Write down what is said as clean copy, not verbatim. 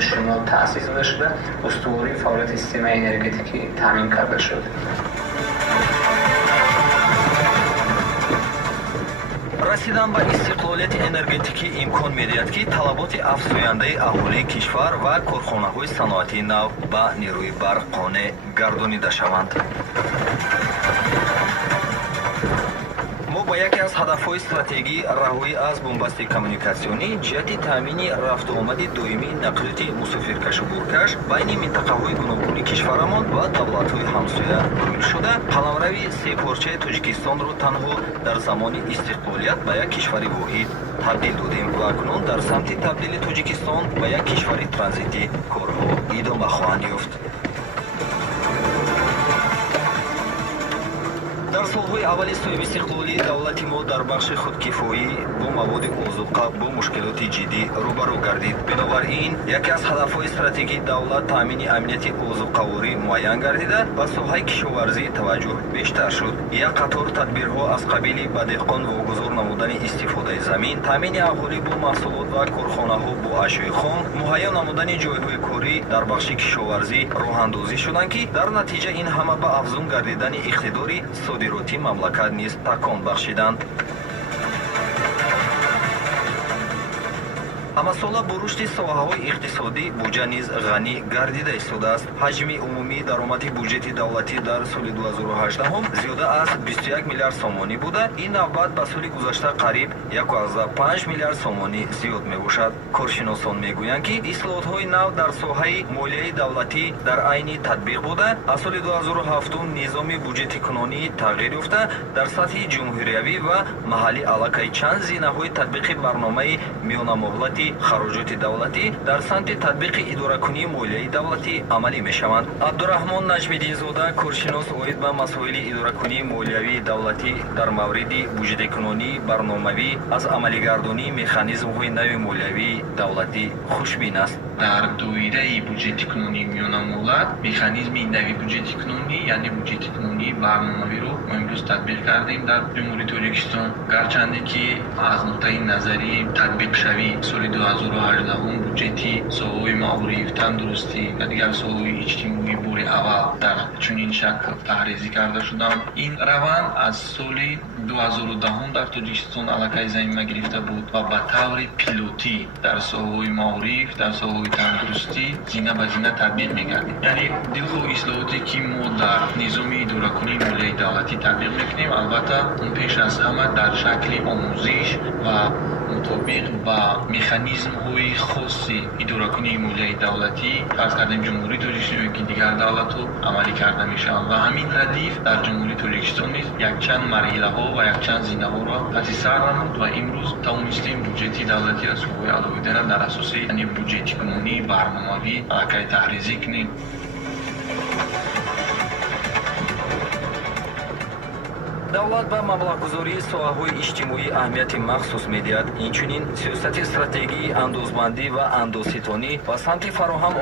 شمال تأسیس داده شده، استواری فعالیت سیستم انرژتیکی تامین کرده شد. расидан ба истиқлолияти энергетикӣ имкон медиҳад ки талаботи афзояндаи аҳолии кишвар ва корхонаҳои саноатии нав ба нерӯи барқ қонеъ гардонида шаванд. мо ба яке аз ҳадафҳои стратегии раҳоӣ аз бомбасти коммуникатсионӣ ҷиҳати таъмини рафтуомади доимии нақлиёти мусофиркашу буркаш байни минтақаҳои гуногуни кишварамон ва давлатҳои ҳамсоя моил шуда қаламрави сепорчаи Тоҷикистонро танҳо дар замони истиқлолият ба як кишвари воҳид табдил додем ва акнун дар самти табдили Тоҷикистон ба як кишвари транзитӣ корҳо идома хоҳанд ёфт. дар солҳои аввали соҳиби истиқлолӣ давлати мо дар бахши худкифоӣ бо маводи озуқа бо мушкилоти ҷиддӣ рӯбарӯ гардид. Бинобар ин яке аз ҳадафҳои стратегии давлат таъмини амнияти озуқаворӣ муайян гардида ба соҳаи кишоварзӣ таваҷҷӯҳ бештар шуд. Як қатор тадбирҳо аз қабили ба деҳқон вогузор намудани истифодаи замин, таъмини аҳолӣ бо маҳсулот ва корхонаҳо бо ашёи хом, муҳайё намудани ҷойҳои корӣ дар бахши кишоварзӣ роҳандозӣ шуданд ки дар натиҷа ин ҳама ба афзун гардидани иқтидори содироти мамлакат низ такон бахшиданд. ҳамасола бо рушди соҳаҳои иқтисодӣ буҷа низ ғанӣ гардида истодааст. ҳаҷми умумии даромади буҷети давлатӣ дар соли 2018 зиёда аз 21 миллиард сомонӣ буда, ин навбат ба соли гузашта қариб 1,5 миллиард сомонӣ зиёд мебошад. Коршиносон мегӯянд ки ислоҳотҳои нав дар соҳаи молияи давлатӣ дар айни татбиқ буда, аз соли 2007 низоми буҷетикунонӣ тағйир ёфта, дар сатҳи ҷумҳуриявӣ ва маҳаллӣ аллакай чанд зинаҳои татбиқи барномаи миёнамоҳлати хароҷоти давлатӣ дар самти татбиқи идоракунии молияи давлатӣ амалӣ мешаванд. Абдураҳмон Наҷмиддинзода, коршинос оид ба масоили идоракунии молиявии давлатӣ дар мавриди буҷетикунонии барномавӣ аз амалигардонии механизмҳои нави молиявии давлатӣ хушбин аст. дар доираи буҷетикунонии миёнамолат механизми нави буҷетикунонӣ, яъне буҷетикунонии барномавиро мо имрӯз татбиқ кардем дар ҷумҳурии Тоҷикистон. гарчанде ки аз нуқтаи назари татбиқшавӣ соли 2018 буҷети соҳаҳои маориф, тандурустӣ ва дигар соҳаҳои иҷтимоӣ бори аввал дар чунин шакл таҳризӣ карда шуданд. ин раванд аз соли 2010 дар Тоҷикистон аллакай замина гирифта буд ва ба таври пилотӣ дар соҳаҳои маориф, дар соҳаҳои тандурустӣ зина ба зина татбиқ мегардид. яъне дилхоҳ ислоҳоте ки мо дар низоми идоракунии молияи давлатӣ татбиқ мекунем, албатта он пеш аз ҳама дар шакли омӯзиш ва мутобиқ ба механизмҳои хоси идоракунии молияи давлатӣ фарз кардем ҷумҳурии Тоҷикистон ёки дигар давлатҳо амалӣ карда мешаванд ва ҳамин радиф дар ҷумҳурии Тоҷикистон низ якчанд марҳилаҳо ва якчанд зинаҳоро паси сар намуд ва имрӯз тавонистем буҷети давлатиро соҳаи алоҳидара дар асоси яъне буҷетикунонии барномавӣ аллакай таҳризӣ кунем. давлат ба маблағгузории соҳаҳои иҷтимоӣ аҳамияти махсус медиҳад. Инчунин сиёсати стратегии андозбандӣ ва андозситонӣ ба самти фароҳам